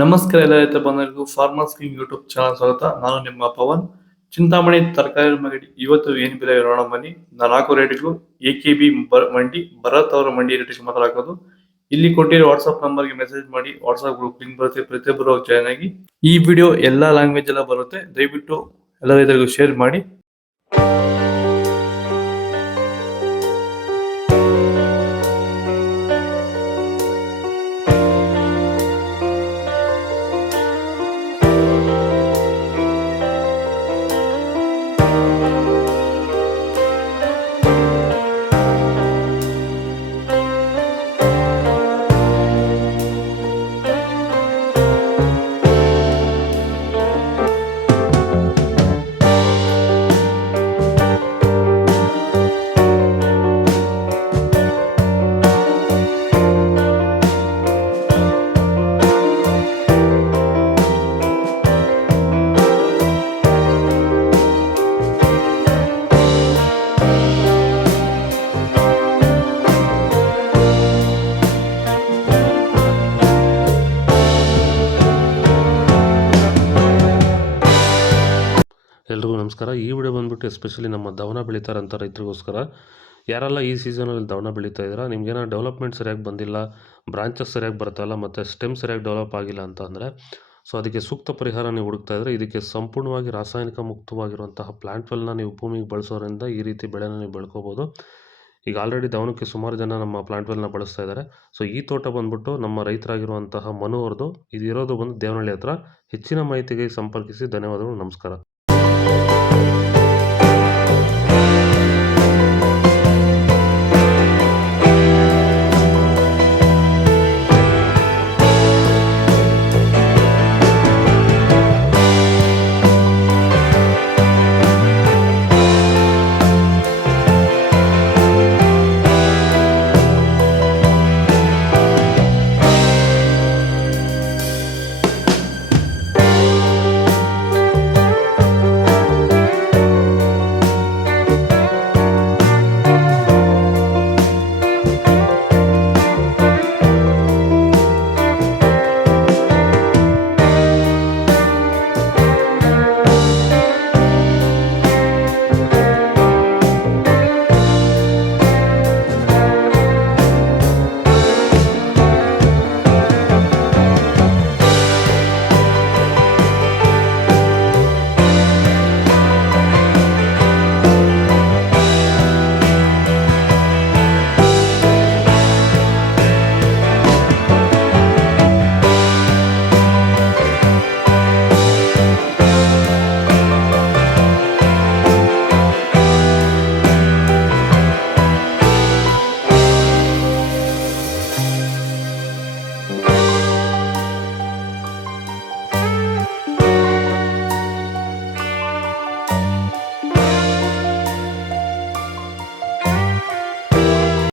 ನಮಸ್ಕಾರ ಎಲ್ಲ ರೈತ ಬಂಧುಗಳಿಗೂ ಫಾರ್ಮರ್ಸ್ ಕಿಂಗ್ ಯೂಟ್ಯೂಬ್ ಚಾನಲ್ ಸ್ವಾಗತ. ನಾನು ನಿಮ್ಮ ಪವನ್. ಚಿಂತಾಮಣಿ ತರಕಾರಿ ಮಂಡಿ ಇವತ್ತು ಏನ್ ಬೆಲೆ ನೋಡೋಣ ಬನ್ನಿ. ನಾಲ್ಕು ರೇಟ್ಗಳು ಎಕೆಬಿ ಮಂಡಿ, ಭರತ್ ಅವರ ಮಂಡಿ ರೇಟ್ ಮಾತಾಡೋದು. ಇಲ್ಲಿ ಕೊಟ್ಟಿರೋ ವಾಟ್ಸ್ಆಪ್ ನಂಬರ್ಗೆ ಮೆಸೇಜ್ ಮಾಡಿ. ವಾಟ್ಸ್ಆಪ್ ಗ್ರೂಪ್ ಲಿಂಕ್ ಬರುತ್ತೆ, ಪ್ರತಿಯೊಬ್ಬರು ಜಾಯ್ನ್ ಆಗಿ. ಈ ವಿಡಿಯೋ ಎಲ್ಲಾ ಲ್ಯಾಂಗ್ವೇಜ್ ಎಲ್ಲ ಬರುತ್ತೆ, ದಯವಿಟ್ಟು ಎಲ್ಲ ರೈತರಿಗೂ ಶೇರ್ ಮಾಡಿ. ಎಲ್ರಿಗೂ ನಮಸ್ಕಾರ. ಈ ವಿಡಿಯೋ ಬಂದ್ಬಿಟ್ಟು ಎಸ್ಪೆಷಲಿ ನಮ್ಮ ದವನ ಬೆಳೀತಾರಂಥ ರೈತರಿಗೋಸ್ಕರ. ಯಾರೆಲ್ಲ ಈ ಸೀಸನಲ್ಲಿ ದವನ ಬೆಳೀತಾ ಇದ್ದೀರಾ, ನಿಮಗೇನೋ ಡೆವಲಪ್ಮೆಂಟ್ ಸರಿಯಾಗಿ ಬಂದಿಲ್ಲ, ಬ್ರಾಂಚಸ್ ಸರಿಯಾಗಿ ಬರ್ತಾಯಿಲ್ಲ ಮತ್ತು ಸ್ಟೆಮ್ ಸರಿಯಾಗಿ ಡೆವಲಪ್ ಆಗಿಲ್ಲ ಅಂತ ಅಂದರೆ, ಸೊ ಅದಕ್ಕೆ ಸೂಕ್ತ ಪರಿಹಾರ ನೀವು ಹುಡುಕ್ತಾ ಇದ್ದರೆ, ಇದಕ್ಕೆ ಸಂಪೂರ್ಣವಾಗಿ ರಾಸಾಯನಿಕ ಮುಕ್ತವಾಗಿರುವಂತಹ ಪ್ಲಾಂಟ್ ವೆಲ್ನ ನೀವು ಭೂಮಿಗೆ ಬಳಸೋದ್ರಿಂದ ಈ ರೀತಿ ಬೆಳೆನ ನೀವು ಬೆಳ್ಕೋಬೋದು. ಈಗ ಆಲ್ರೆಡಿ ದವನಕ್ಕೆ ಸುಮಾರು ಜನ ನಮ್ಮ ಪ್ಲಾಂಟ್ ವೆಲ್ನ ಬಳಸ್ತಾ ಇದ್ದಾರೆ. ಸೊ ಈ ತೋಟ ಬಂದ್ಬಿಟ್ಟು ನಮ್ಮ ರೈತರಾಗಿರುವಂತಹ ಮನು ಅವ್ರದ್ದು. ಇದು ಇರೋದು ಬಂದು ದೇವನಹಳ್ಳಿ ಹತ್ರ. ಹೆಚ್ಚಿನ ಮಾಹಿತಿಗೆ ಸಂಪರ್ಕಿಸಿ. ಧನ್ಯವಾದಗಳು, ನಮಸ್ಕಾರ.